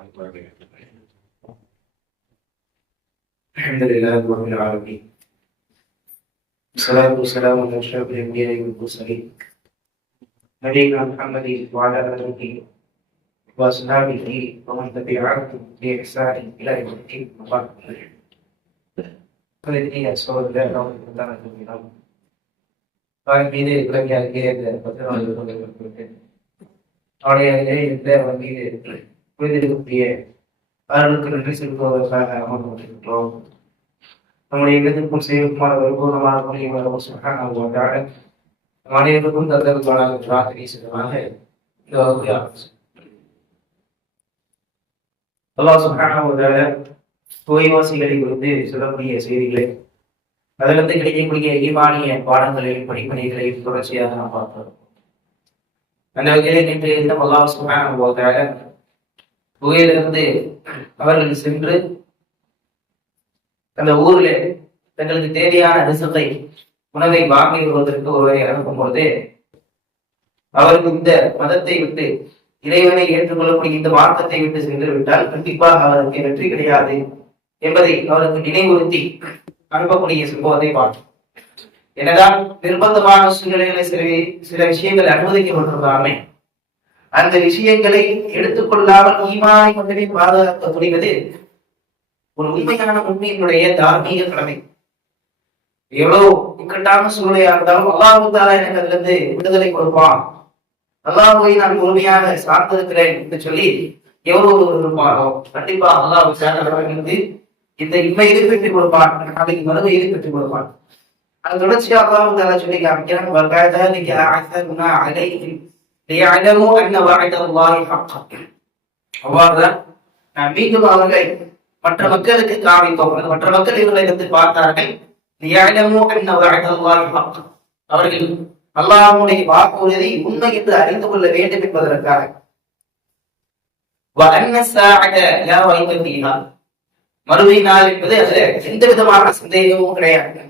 الحمد لله رب العالمين والصلاة والسلام على أشرف الأنبياء والمرسلين نبينا محمد وعلى آله وأصحابه ومن تبعهم بإحسان إلى يوم الدين. மீது உலகிய அவருடைய இந்த வங்கியில் புரிந்திருக்கக்கூடிய அவர்களுக்கு நன்றி செலுத்துவதற்காக அமர்ந்திருக்கிறோம். நம்முடைய இடத்திற்கும் செய்வதற்குமான ஒரு பூர்ணமான மனிதர்களுக்கும் தந்தருக்கான பிரார்த்தனை செய்வதாக இந்த வகுப்பை அல்லாஹ் சுப்ஹானஹு வ தஆலா தூய்வாசிகளை குறித்து சொல்லக்கூடிய செய்திகளை அதிலிருந்து கிடைக்கக்கூடிய ஈமானிய பாடங்களையும் படிப்பனைகளையும் தொடர்ச்சியாக நாம் பார்த்தோம். அந்த வகையிலே இன்று அல்லாஹ் சுப்ஹானஹு வ தஆலா குகையிலிருந்து அவர்கள் சென்று அந்த ஊரிலே தங்களுக்கு தேவையான ரிசுக்கை உணவை வாங்கி வருவதற்கு ஒருவரை அனுப்பும் பொழுது அவருக்கு இந்த மதத்தை விட்டு இறைவனை ஏற்றுக்கொள்ளக்கூடிய இந்த மார்க்கத்தை விட்டு சென்று விட்டால் கண்டிப்பாக அவருக்கு வெற்றி கிடையாது என்பதை அவருக்கு நினைவுறுத்தி அனுப்பக்கூடிய சம்பவத்தை பார்த்தோம். என்னதான் நிர்பந்தமான சூழ்நிலைகளை சில விஷயங்கள் அனுமதிக்கப்பட்டிருந்தாலுமே அந்த விஷயங்களை எடுத்துக்கொள்ளாமல் ஈமானை கொண்டே பாதுகாக்க துணிவது ஒரு உண்மையான உண்மையினுடைய தார்மீக கடமை. எவ்வளவு இக்கட்டான சூழ்நிலையாக இருந்தாலும் அல்லாஹ் தஆலா எனக்கு அதுல இருந்து விடுதலை கொடுப்பான், அல்லாஹ்வை நான் முழுமையாக சார்ந்திருக்கிறேன் என்று சொல்லி எவ்வளவு இருப்பாரோ கண்டிப்பா அல்லாஹ் இருந்து இந்த இன்மையை பெற்றுக் கொடுப்பான், நாளைக்கு மறுமையை பெற்றுக் கொடுப்பான். அது தொடர்ச்சியாக அல்லாஹ் தஆலா சொல்லி காமிக்கிறான். அவ்வாறுதான் மீண்டும் அவர்களை மற்ற மக்களுக்கு காமித்தோம். மற்ற மக்கள் இவர்களை வந்து பார்த்தார்கள். அவர்கள் அல்லாஹ்வுடைய வாக்குறுதி உண்மை என்று அறிந்து கொள்ள வேண்டும் என்பதற்காக மறுமை நாள் என்பது அதுல எந்த விதமான சந்தேகமும் கிடையாது.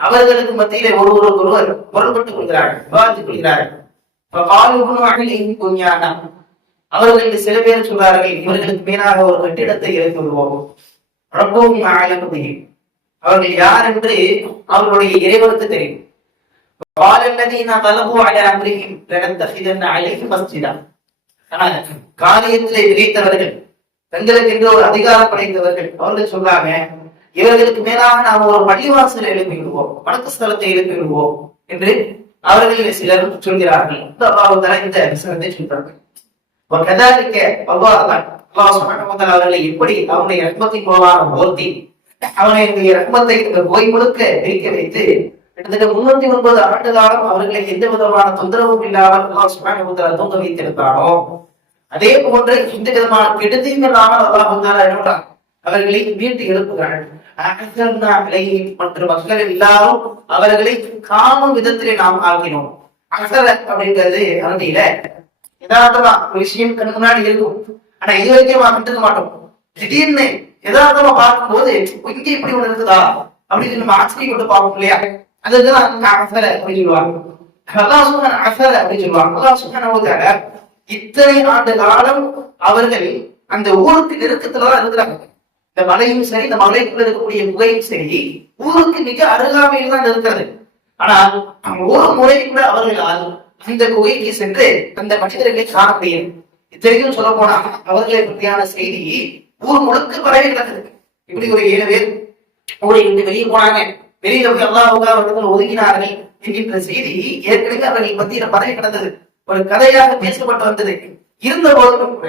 அவர்களுக்கு மத்தியிலே ஒருவருக்கொருவர் முரண்பட்டுக் கொள்கிறார்கள், விவாதித்துக் கொள்கிறார்கள். அவர்களுக்கு சில பேர் சொல்றார்கள், இவர்களுக்கு மேலாக ஒரு கட்டிடத்தை எழுப்பி விடுவோம், ரப்பவும் ஆலமுதையும் அவர்கள் யார் என்று அவர்களுடைய இறைவனுக்கு தெரியும். காரியத்திலே விதைத்தவர்கள், தங்களுக்கு என்று ஒரு அதிகாரம் படைத்தவர்கள், அவர்கள் சொல்றாங்க, இவர்களுக்கு மேலாக நாம் ஒரு பள்ளிவாசலை எழுப்பி விடுவோம், வணக்க ஸ்தலத்தை எழுப்பி விடுவோம் என்று அவர்களில் சிலர் சொல்கிறார்கள். இந்த விசனத்தை சொல்றார்கள். அவர்களை எப்படி அவனுடைய ரத்மத்தின் மூலமாக போர்த்தி அவனுடைய ரத்மத்தை போய் முழுக்க வைக்க வைத்து கிட்டத்தட்ட 309 ஆண்டு காலம் அவர்களை எந்த விதமான தொந்தரவும் இல்லாமல் தூங்க வைத்திருந்தானோ அதே போன்று எந்த விதமான கெடுதியும் இல்லாமல் அல்லாஹ் அவர்களை மீட்டு எழுப்புகிறார்கள். மற்ற மக்கள் எல்லாரும் அவர்களை காணும் விதத்திலே நாம் ஆகினோம். அசர அப்படிங்கிறது அருமையில யதார்த்தமா ஒரு விஷயம் கண்ணு முன்னாடி இருக்கும், ஆனா இது வரைக்கும் கண்டுக்க மாட்டோம். திடீர்னு யதார்த்தமா பார்க்கும்போது இங்க இப்படி ஒண்ணு இருக்குதா அப்படின்னு நம்ம ஆச்சரியப்பட்டு பார்ப்போம் இல்லையா? அதுதான் அசர அப்படின்னு சொல்லுவாங்க. அல்லாஹ் சுப்ஹானஹு அசர அப்படின்னு சொல்லுவாங்க. அல்லாஹ் சுப்ஹானஹு வ தஆலா இத்தனை ஆண்டு காலம் அவர்கள் அந்த ஊருக்கு நெருக்கத்துலதான் இருக்கிறாங்க. இந்த மலையும் சரி, இந்த மலைக்குள்ள இருக்கக்கூடிய குகையும் சரி, ஊருக்கு மிக அருகாமையில் தான் இருக்கிறது. ஆனால் ஒரு முறை கூட அவர்களால் அந்த குகைக்கு சென்று அந்த மனிதர்களை காண முடியும். இத்தனைக்கும் சொல்ல போனா அவர்களை பற்றியான செய்தி ஊர் முழுக்க பரவி கிடக்குது. இப்படி ஒரு 7 பேர் ஊரை விட்டு வெளியே போனாங்க, வெளியில போய் அல்லாஹ்வுக்காக அவர்கள் ஒதுங்கினார்கள் என்கின்ற செய்தி ஏற்கனவே அவர்கள் மத்தியில பரவி கிடந்தது, ஒரு கதையாக பேசப்பட்டு வந்தது. இருந்த போதும் கூட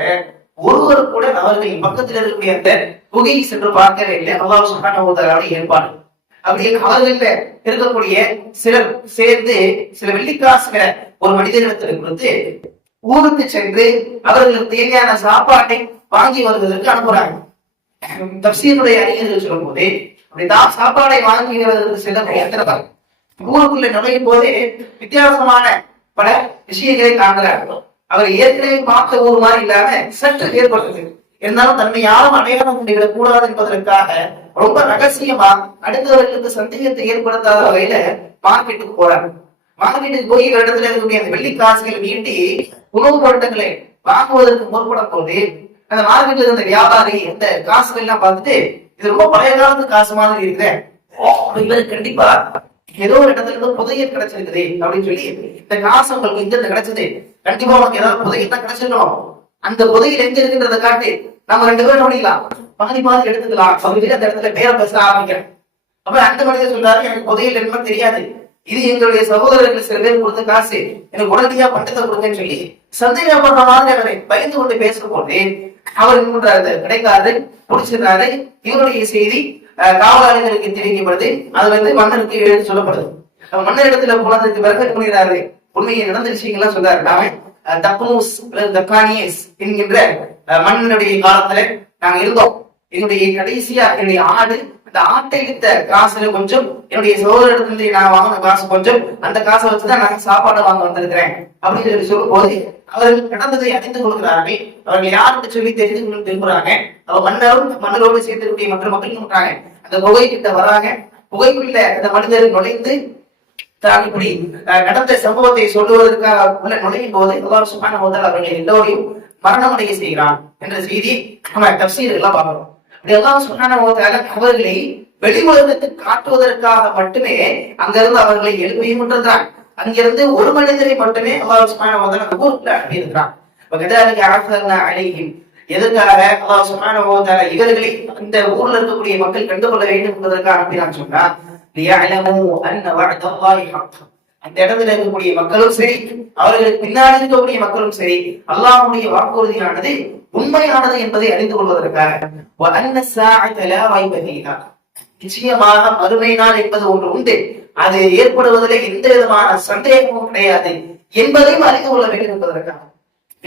ஒருவர் கூட அவர்கள் பக்கத்தில் இருக்கக்கூடிய அந்த குகையை சென்று பார்க்கவே இல்லை. அல்லாஹ் சுப்ஹானஹு வ தஆலாவுடைய ஏற்பாடு. அப்படியே அவர்களில் இருக்கக்கூடிய சிலர் சேர்ந்து சில வெள்ளிக்காசுகளை ஒரு மனிதனிடத்தில் கொடுத்து ஊருக்கு சென்று அவர்களுக்கு தேவையான சாப்பாட்டை வாங்கி வருவதற்கு அனுப்புறாங்க. தப்சீருடைய அறிஞர்கள் சொல்லும் போது அப்படிதான் சாப்பாடை வாங்கி வருவதற்கு செல்ல ஊருக்குள்ள நுழையும் போதே வித்தியாசமான பல விஷயங்களை காண்கிறார்கள். அவர் ஏற்கனவே பார்த்த ஊர் மாதிரி இல்லாம சற்று ஏற்படுறது, இருந்தாலும் தன்னை யாரும் அடையாளம் கொண்டுவிடக் கூடாது என்பதற்காக ரொம்ப ரகசியமா அடுத்தவர்களுக்கு சந்தேகத்தை ஏற்படுத்தாத வகையில மார்க்கெட்டுக்கு போறாங்க. மார்க்கெட்டுக்கு போய் இடத்துல இருக்கக்கூடிய அந்த வெள்ளி காசுகளை நீட்டி உணவு பொருட்களை வாங்குவதற்கு முற்படும் போது அந்த மார்க்கெட்ல இருந்த வியாபாரி இந்த காசுகள் எல்லாம் பார்த்துட்டு இது ரொம்ப பழைய காலத்து காசு மாதிரி இருக்குது, கண்டிப்பா ஏதோ ஒரு இடத்துல இருந்து புதையல் கிடைச்சிருக்குது அப்படின்னு சொல்லி இந்த காசு உங்களுக்கு இங்க இருந்து கிடைச்சது, கண்டிப்பா உங்களுக்கு ஏதாவது புதையல் தான் கிடைச்சிருக்கணும், அந்த புதையல் எங்க இருக்குன்றத காட்டி நம்ம 2 பேரும் பண்ணிக்கலாம், பாதி எடுத்துக்கலாம் அப்படின்னு அந்த இடத்துல பேர பேச ஆரம்பிக்கிறேன். அப்ப அந்த மனிதர் சொல்றாரு, எனக்கு புதையல் என்ன தெரியாது, இது எங்களுடைய சகோதரர்கள் சில பேர் கொடுத்த காசு, எனக்கு உடனடியா பட்டத்தை கொடுங்கன்னு சொல்லி சந்தேகப்படுற மாதிரி அவரை பயந்து கொண்டு பேசும் போது அவர் என்ன பண்றாரு, கிடைக்காது முடிச்சிருந்தாரு. இவருடைய செய்தி காவலாளிகளுக்கு தெரிவிக்கப்படுது. அது மன்னருக்கு எழுதி சொல்லப்படுது. மன்னர் இடத்துல போனதுக்கு பிறகு பண்ணிடுறாரு, உண்மையை நடந்த விஷயங்கள்லாம் சொல்றாரு. தக்னூஸ் தக்கானியஸ் என்கின்ற மன்னனுடைய காலத்துல நாங்க இருந்தோம், என்னுடைய கடைசியா என்னுடைய ஆடு, அந்த ஆட்டை வித்த காசுல கொஞ்சம் என்னுடைய சகோதரத்திலிருந்து நான் வாங்கின காசு கொஞ்சம், அந்த காசை வச்சுதான் நான் சாப்பாடு வாங்க வந்திருக்கிறேன் அப்படின்னு சொல்லி சொல்லும் போது அவர்கள் நடந்ததை அறிந்து கொள்கிறார்கள். அவர்கள் யாருக்கு சொல்லி தெரிந்து கொண்டு திரும்புறாங்க. அவ மன்னரோடு சேர்ந்திருக்கூடிய மற்ற மக்கள் சொல்றாங்க, அந்த குகை கிட்ட வராங்க. குகைக்குள்ள அந்த மனிதர் நுழைந்து தான் இப்படி நடந்த சம்பவத்தை சொல்லுவதற்காக உள்ள நுழையும் போது அல்லாஹ் சுப்ஹானஹு வ தஆலா அவர்களை எல்லோரையும் மரணமடைய செய்கிறான் என்ற செய்தி நம்ம தஃசீர்கள்லாம் பார்க்கிறோம். அப்படி அல்லாஹ் சுப்ஹானஹு வ தஆலா அவர்களை வெளி உலகத்துக்கு காட்டுவதற்காக மட்டுமே அங்கிருந்து அவர்களை எழுப்பியும் கொண்டிருந்தான். அங்கிருந்து ஒரு மனிதரை மட்டுமே அல்லாஹ் சுப்ஹானஹு வ தஆலா ஊர்ல அனுப்பியிருக்கிறான். எதற்காக அல்லாஹ் சுப்ஹானஹு வ தஆலா இவர்களை அந்த ஊர்ல இருக்கக்கூடிய மக்கள் கண்டுகொள்ள வேண்டும் என்பதற்காக அனுப்பினான் சொன்னா, அந்த இடத்துல இருக்கக்கூடிய மக்களும் சரி, அவர்களுக்கு பின்னாடி இருக்கக்கூடிய மக்களும் சரி, அல்லாஹ்வுடைய வாக்குறுதியானது உண்மையானது என்பதை அறிந்து கொள்வதற்காக. நிச்சயமாக மறுமை நாள் என்பது ஒன்று உண்டு, அது ஏற்படுவதில் எந்த விதமான சந்தேகமும் கிடையாது என்பதையும் அறிந்து கொள்ள வேண்டும் என்பதற்காக.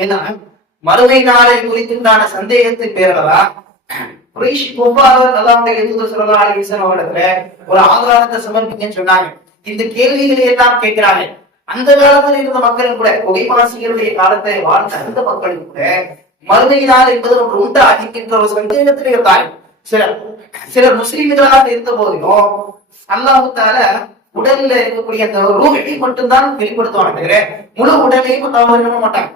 ஏன்னா மறுமை நாளை குறித்துண்டான சந்தேகத்தின் பேரலா ஒரு ஆதாரத்தை சமர்ப்பிங்கன்னு சொன்னாங்க. இந்த கேள்விகளை எல்லாம் கேட்கிறாங்க. அந்த காலத்தில் இருந்த மக்களும் கூட, புகைவாசிகளுடைய காலத்தை வாழ்ந்த அந்த மக்களும் கூட மறுமை நாள் என்பது ஒன்று உண்டா என்கின்ற ஒரு சந்தேகத்தில் இருந்தாங்க. சிலர் முஸ்லிம்களாக இருந்த போதிலும் அல்லாஹ் தஆலா உடல்ல இருக்கக்கூடிய அந்த ரூஹை மட்டும்தான் வெளிப்படுத்துவாங்க, முழு உடலையும் அவர் நம்ப மாட்டாங்க,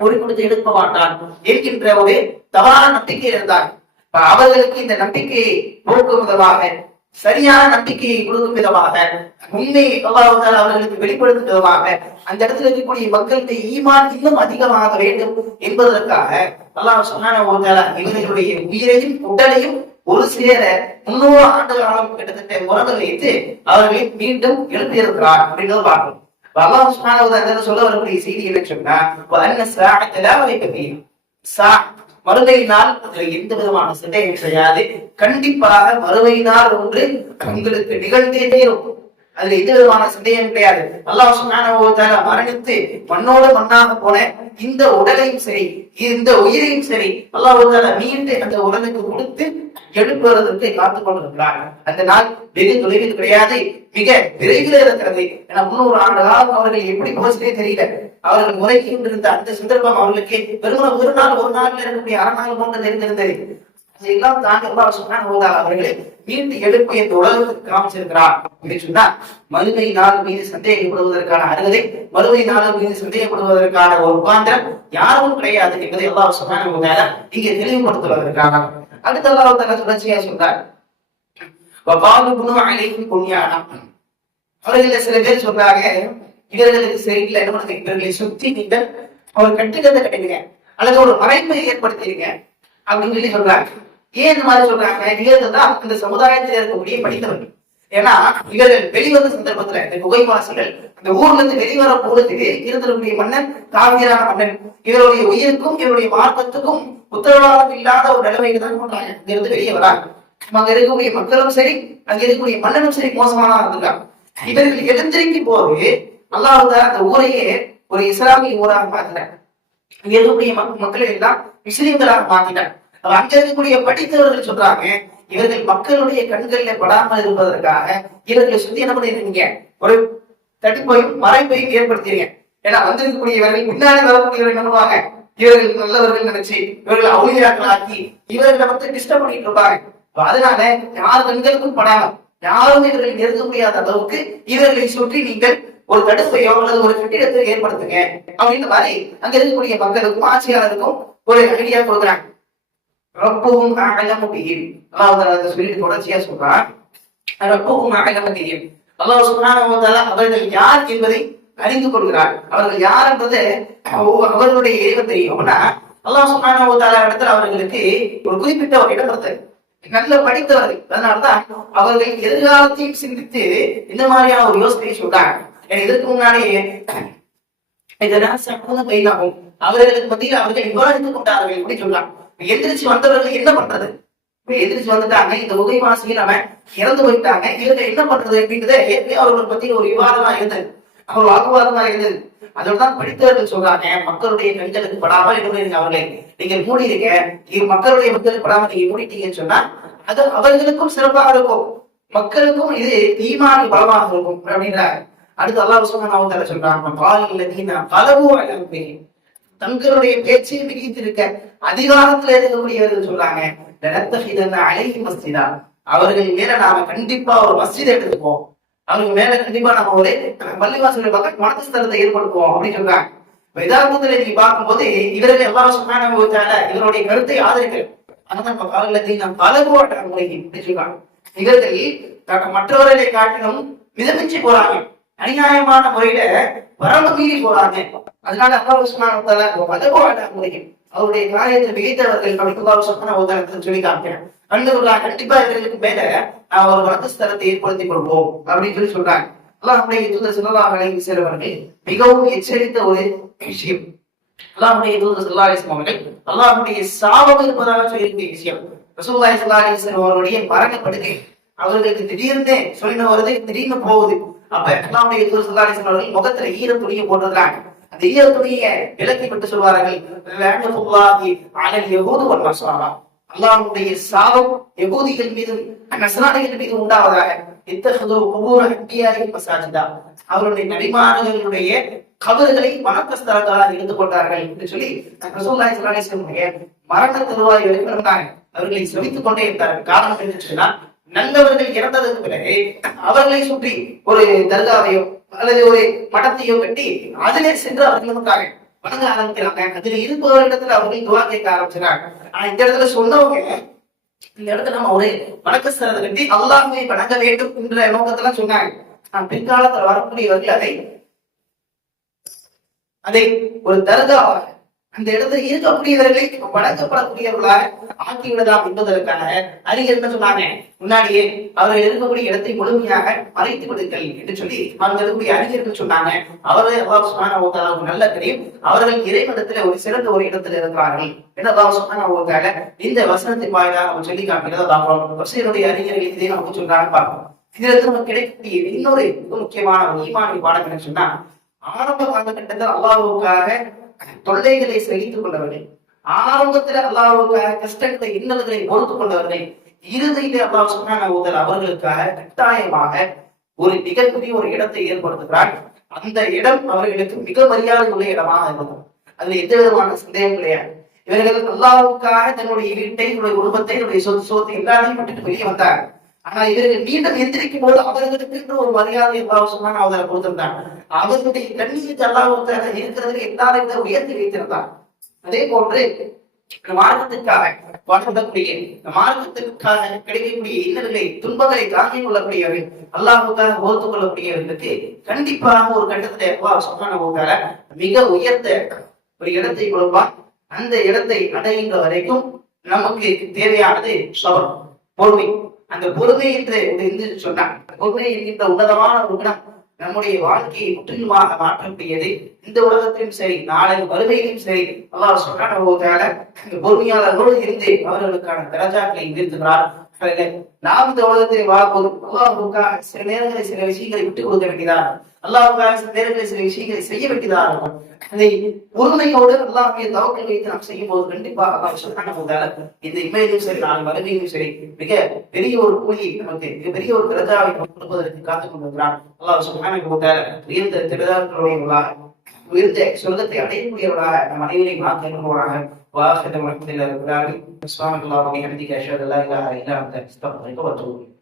பொறுப்படுத்தி எடுக்க மாட்டான் என்கின்ற ஒரு தவறான நம்பிக்கை இருந்தார். அவர்களுக்கு இந்த நம்பிக்கையை போக்கும் விதமாக, சரியான நம்பிக்கையை கொடுக்கும் விதமாக, உண்மை அல்லாஹ் தஆலா அவர்களுக்கு வெளிப்படுத்தும் விதமாக அந்த இடத்துல இருக்கக்கூடிய மக்களுடைய ஈமான் இன்னும் அதிகமாக வேண்டும் என்பதற்காக அல்லாஹ் சுப்ஹானஹு வ தஆலா இவர்களுடைய உயிரையும் உடலையும் ஒரு சேர 300 ஆண்டு காலம் கிட்டத்தட்ட உறவு வைத்து அவர்களை மீண்டும் எழுப்பியிருக்கிறார் அப்படின்னு பார்க்கணும். அல்லாஹ் சுப்ஹானஹு வ தஆலா சொல்ல வரக்கூடிய செய்தி என்ன சொன்னா, மறுமை நாள் அதுல எந்த விதமான சந்தேகம் கிடையாது, கண்டிப்பாக மறுமை நாள் ஒன்று உங்களுக்கு நிகழ்ந்தே இருக்கும், அதுல எந்த விதமான சந்தேகம் கிடையாது. அல்லாஹ் சுப்ஹானஹு வ தஆலா மரணித்து மண்ணோடு மண்ணாக போன இந்த உடலையும் சரி, இந்த உயிரையும் சரி, அல்லாஹ் தஆலா மீண்டும் அந்த உடலுக்கு கொடுத்து எழுப்புவதற்கு காத்துக் கொண்டிருக்கிறார். அந்த நாள் வெகு தொலைவில் கிடையாது, மிக விரைவில் இருக்கிறது. ஏன்னா 300 ஆண்டு காலம் அவர்கள் எப்படி போச்சே தெரியல. அவர்கள் முறைக்கு கொண்டிருந்த அந்த சந்தர்ப்பம் அவர்களுக்கு வெறும் ஒரு நாள்ல இருக்கக்கூடிய 6 நாள் போன்று தெரிந்திருந்தது. அதையெல்லாம் தாண்டி அல்லாஹ் சுப்ஹானஹு வ தஆலா அவர்களை மீண்டும் எழுப்பி இந்த உலகத்துக்கு காமிச்சிருக்கிறார் அப்படின்னு சொன்னா, மறுமை நாள் மீது சந்தேகப்படுவதற்கான அருகதை, மறுமை நாள் மீது சந்தேகப்படுவதற்கான ஒரு உபாந்திரம் யாரும் கிடையாது என்பதை அல்லாஹ் சுப்ஹானஹு வ தஆலா இங்கே தெளிவுபடுத்துவதற்காக அடுத்த அல்லாஹ் தஆலா தொடர்ச்சியா சொல்றார். அவர்கள் சில பேர் சொல்றாங்க, இவர்களுக்கு சரியில்லை, என்ன பண்ணுங்க, இவர்களை சுத்தி நீங்கள் ஒரு கட்டிடத்தை கட்டுங்க அல்லது ஒரு மறைப்பை ஏற்படுத்திடுங்க அப்படின்னு சொல்லி சொல்றாங்க. ஏன் இந்த மாதிரி சொல்றாங்க? இவர்கள் தான் இந்த சமுதாயத்தில் இருக்கக்கூடிய படித்தவர்கள். ஏன்னா இவர்கள் வெளிவந்த சந்தர்ப்பத்துல இந்த குகைவாசிகள் அந்த ஊர்ல இருந்து வெளிவர பொழுது இருந்திருக்கூடிய மன்னன் காவியரான மன்னன், இவருடைய உயிருக்கும் இவருடைய மார்க்கத்துக்கும் உத்தரவாதம் இல்லாத ஒரு நிலைமைக்கு தான் பண்றாங்க. இங்க இருந்து வெளியே வராங்க. அங்க இருக்கக்கூடிய மக்களும் சரி, அங்க இருக்கக்கூடிய மன்னனும் சரி மோசமானதா இருந்திருக்காங்க. இவர்கள் எழுந்திருக்கும் போது அல்லாஹ் அந்த ஊரையே ஒரு இஸ்லாமிய ஊராக மாத்தினார். இங்க இருக்கக்கூடிய மக்களை எல்லாம் முஸ்லிம்களாக மாத்தினார். அங்க இருக்கக்கூடிய படித்தவர்கள் சொல்றாங்க, இவர்கள் மக்களுடைய கண்கள்ல படாமல் இருப்பதற்காக இவர்களை சுத்தி என்ன பண்ணிருக்கீங்க, ஒரு தடுப்பையும் மறைப்பையும் ஏற்படுத்திடுங்க. ஏன்னா வந்திருக்கக்கூடிய இவர்கள் முன்னாடி வரக்கூடியவர்கள் என்ன பண்ணுவாங்க, இவர்கள் நல்லவர்கள் நினைச்சு இவர்கள் அவுளியாக்கள் ஆக்கி இவர்களை டிஸ்டர்ப் பண்ணிட்டு இருப்பாங்க. அதனால யார் கண்களுக்கும் படாமல் யாரும் இவர்களை நெருங்க முடியாத அளவுக்கு இவர்களை சுற்றி நீங்கள் ஒரு தடுப்பையோ அல்லது ஒரு கட்டிடத்தை ஏற்படுத்துங்க அப்படின்ற மாதிரி அங்க இருக்கக்கூடிய மக்களுக்கும் ஆட்சியாளருக்கும் ஒரு ஐடியா கொடுக்குறாங்க. ரப்புஹும் அஅலமு பிஹிம், அல்லாஹ் சொல்லிட்டு தொடர்ச்சியா சொல்றான், ரப்புஹும் அஅலமு பிஹிம், அல்லாஹ் சுப்ஹானஹு வ தஆலா அவர்கள் யார் என்பதை அறிந்து கொள்கிறார். அவர்கள் யார் என்றது அவர்களுடைய இறைவன் தெரியும். அப்படின்னா அல்லாஹ் சுப்ஹானஹு வ தஆலா இடத்துல அவர்களுக்கு ஒரு குறிப்பிட்ட ஒரு இடம் இருக்கு, நல்ல படித்தவர்கள். அதனாலதான் அவர்கள் எதிர்காலத்தையும் சிந்தித்து இந்த மாதிரியான ஒரு யோசனையை சொல்றாங்க. இதற்கு முன்னாடியே அவர்களுக்கு மத்தியில் அவர்கள் விவாதித்துக் கொண்டார்கள் எப்படி சொல்றாங்க. எந்திரிச்சு வந்தவர்கள் என்ன பண்றது, எதிர்த்து வந்துட்டாங்க, இந்த உதயவாசியில் அவன் இறந்து போயிட்டாங்க, இவங்க என்ன பண்றது அப்படின்றத ஏற்கனவே அவர்கள் பத்தி ஒரு விவாதமா இருந்தது, அவர் வாக்குவாதமா இருந்தது. அதோடதான் படித்தவர்கள் சொல்றாங்க, மக்களுடைய கண்களுக்கு படாமல் என்ன அவர்களை நீங்கள் மூடிடுங்க, மக்களுடைய மக்களுக்கு படாமல் நீங்க மூடிட்டீங்கன்னு சொன்னா அது அவர்களுக்கும் சிறப்பாக இருக்கும், மக்களுக்கும் இது ஈமானி பலமாக இருக்கும் அப்படின்றாங்க. அடுத்து அல்லாஹ் சுப்ஹானஹு வ தஆலா சொல்றாங்க, தங்களுடைய பேச்சை மிகுத்திருக்க அதிகாரத்துல இருக்கக்கூடியவர்கள் சொல்றாங்க, அவர்கள் மேல நாம கண்டிப்பா ஒரு மஸ்ஜித் எடுத்துப்போம், அவர்கள் மேல கண்டிப்பா நம்ம ஒரு பள்ளிவாசலுடைய பக்கம் மனஸ்தலத்தை ஏற்படுத்துவோம் அப்படின்னு சொல்றாங்க. யதார்த்தத்துல நீங்க பார்க்கும்போது இவர்கள் அல்லாஹ் சுப்ஹானஹு வ தஆலா இவருடைய கருத்தை ஆதரிக்கிறது. இவர்கள் மற்றவர்களை காட்டிலும் மிதமிச்சு போறாங்க, அநியாயமான முறையில வரம்பு மீறி போறாங்க. அதனால அல்லாஹ் சுப்ஹானஹு வ தஆலா அவருடைய காரியத்தை மிகைத்தவர்கள் சொல்லி காமிக்கிறேன். கண்டிப்பா இவர்களுக்கு மேல நான் ஒரு வணக்கஸ்தலத்தை ஏற்படுத்திக் கொள்வோம் அப்படின்னு சொல்லி சொல்றாங்க. அல்லாஹ்வுடைய தூதர் ஸல்லல்லாஹு அலைஹி வஸல்லம் அவர்கள் மிகவும் எச்சரித்த ஒரு விஷயம். அல்லாஹ்வுடைய தூதர் ஸல்லல்லாஹு அலைஹி வஸல்லம் அவர்கள் அல்லாஹ்வுடைய சாபம் இருப்பதாக சொல்லியிருக்கிற விஷயம். ரசூலுல்லாஹி ஸல்லல்லாஹு அலைஹி வஸல்லம் அவருடைய மரணப்படுகை அவர்களுக்கு திடீர்னு சொல்லின வருது, திடீர்னு போகுது. அப்ப அல்லாஹ்வுடைய தூதர் ஸல்லல்லாஹு அலைஹி வஸல்லம் அவர்கள் முகத்துல ஈர துணியை போட்டுறாங்க. அந்த ஈர துணியை விலக்கி விட்டு சொல்வார்கள், லஅனத்துல்லாஹி அலல் யஹூது வல் நஸாரா, அல்லாஹ்வுடைய சாபம் யகூதிகள் மீதும் நஸ்ரானிகள் மீதும் உண்டாவதாக. இத்தஹது குபூர அன்பியாஇ மஸாஜிதா, அவருடைய நபிமார்களுடைய கபர்களை வணக்கஸ்தலங்களாக இருந்து கொண்டார்கள் என்று சொல்லி ரசூலுல்லாஹி ஸல்லல்லாஹு அலைஹி வஸல்லம் மரண தருவாய் வரைக்கும் இருந்தாங்க. அவர்களை செவித்துக் கொண்டே இருந்தார்கள். காரணம் என்ன சொன்னா, நல்லவர்கள் இறந்ததற்கு பிறகு அவர்களை சுற்றி ஒரு தர்காவையோ அல்லது ஒரு மடத்தையோ கட்டி அதிலே சென்று அவர்கள் வணங்க ஆரம்பிக்கிறாங்க. அதுல இருப்பவர்களிடத்துல அவர்கள் துவா கேட்க ஆரம்பிச்சாங்க. ஆனா இந்த இடத்துல சொன்னவங்க இந்த இடத்துல நம்ம ஒரு வணக்கஸ்தலத்தை கட்டி அல்லாஹ்வை வணங்க வேண்டும் என்ற நோக்கத்துல சொன்னாங்க. பிற்காலத்தில் வரக்கூடியவர்கள் அதை ஒரு தர்காவாக அந்த இடத்துல இருக்கக்கூடியவர்களை வணங்கப்படக்கூடியவர்களாக ஆக்கிவிடலாம் என்பதற்கான அறிஞர் என்ன சொன்னாங்க, முன்னாடியே அவர்கள் இருக்கக்கூடிய இடத்தை முழுமையாக மறைத்து விடுங்கள் என்று சொல்லி அவங்க இருக்கக்கூடிய அறிஞர்கள் சொன்னாங்க. அவர்கள் அல்லாஹ் சுப்ஹானஹு வ தஆலா நல்ல தெரியும், அவர்கள் இறைவனிடத்துல ஒரு சிறந்த ஒரு இடத்துல இருக்கிறார்கள் என்று அல்லாஹ் சுப்ஹானஹு வ தஆலா இந்த வசனத்தின் வாயிலாக நம்ம சொல்லி காட்டுகிறத பார்க்கிறோம். தஃசீருடைய அறிஞர்கள் இதை நமக்கு சொல்றாங்க பார்க்கிறோம். இதுல நமக்கு கிடைக்கக்கூடிய இன்னொரு முக்கியமான ஒரு ஈமானி பாடம் என்ன சொன்னா, ஆரம்ப காலகட்டத்தில் அல்லாஹ்வுக்காக தொல்லைகளை சகித்துக் கொண்டவர்கள், ஆரம்பத்தில் அல்லாஹ்வுக்காக கஷ்டங்களை இன்னல்களை பொறுத்துக் கொண்டவர்கள், இறுதியிலே அல்லாஹ் சுப்ஹானஹு வ தஆலா அவர்களுக்காக கட்டாயமாக ஒரு மிகப்பெரிய ஒரு இடத்தை ஏற்படுத்துகிறார். அந்த இடம் அவர்களுக்கு மிக மரியாதை உள்ள இடமாக இருக்கும். அதுல எந்த விதமான சந்தேகம் கிடையாது. இவர்கள் அல்லாஹ்வுக்காக தன்னுடைய வீட்டை, தன்னுடைய குடும்பத்தை, தன்னுடைய சொத்து எல்லாத்தையும் விட்டுட்டு வெளியே வந்தார். ஆனா இவர்கள் மீண்டும் எந்திரிக்கும் போது அவர்களுக்கு ஒரு மரியாதை அல்லாஹ் சுப்ஹானஹு வ தஆலா கொடுத்திருந்தார். அவர்களுடைய கண்ணியத்தை அல்லாஹ்வுக்காக இருக்கிறதுக்கு எல்லாரையும் உயர்த்தி வைத்திருந்தார். அதே போன்று மார்க்கத்திற்காக வாழ்ந்தக்கூடிய மார்க்கத்திற்காக கிடைக்கக்கூடிய இன்னல்களை துன்பங்களை தாங்கிக் கொள்ளக்கூடியவர்கள், அல்லாஹ்வுக்காக பொறுத்துக் கொள்ளக்கூடியவர்களுக்கு கண்டிப்பாக ஒரு கட்டத்திலே அல்லாஹ் சுப்ஹானஹு வ தஆலா மிக உயர்ந்த ஒரு இடத்தை கொடுப்பார். அந்த இடத்தை அடைகின்ற வரைக்கும் நமக்கு தேவையானது சபர், பொறுமை. அந்த பொறுமை என்று சொன்னார். பொறுமை என்கின்ற உன்னதமான ஒரு குணம் நம்முடைய வாழ்க்கையை முற்றிலுமாக மாற்றக்கூடியது. இந்த உலகத்திலும் சரி, நாளை வறுமையிலும் சரி, அல்லாஹ் சுப்ஹானஹு வ தஆலா இந்த பொறுமையாளர்களோடு இருந்து அவர்களுக்கான தரஜாக்களை உயர்த்துகிறார். நாம் இந்த உலகத்தில் வாழ்வோம் அல்லாஹ்வுக்காக சில நேரங்களில் சில விஷயங்களை விட்டுக் கொடுக்க வேண்டியதாக, அல்லாஹ்வுக்காக சில நேரங்களில் சில விஷயங்களை செய்ய வேண்டியதாக இருக்கும். அதை பொறுமையோடு அல்லாஹ்வை தவக்கல் வைத்து நாம் செய்யும் போது கண்டிப்பாக அல்லாஹ் சுப்ஹானஹு வ தஆலா இந்த இமையிலும் சரி, நாளை வறுமையிலும் சரி மிக பெரிய ஒரு கூலியை நமக்கு, மிக பெரிய ஒரு தரஜாவை கொடுப்பதற்கு காத்துக் கொண்டிருக்கிறார். அல்லாஹ் சுப்ஹானஹு வ தஆலா உயர்ந்த தரஜாக்களுடையவர்களாக, உயர்ந்த சொர்க்கத்தை அடையக்கூடியவர்களாக நம் அனைவரையும் ஆக்கியவர்களாக واخر الحمد لله رب العالمين. سبحانك اللهم وبحمدك اشهد ان لا اله الا انت استغفرك واتوب اليك.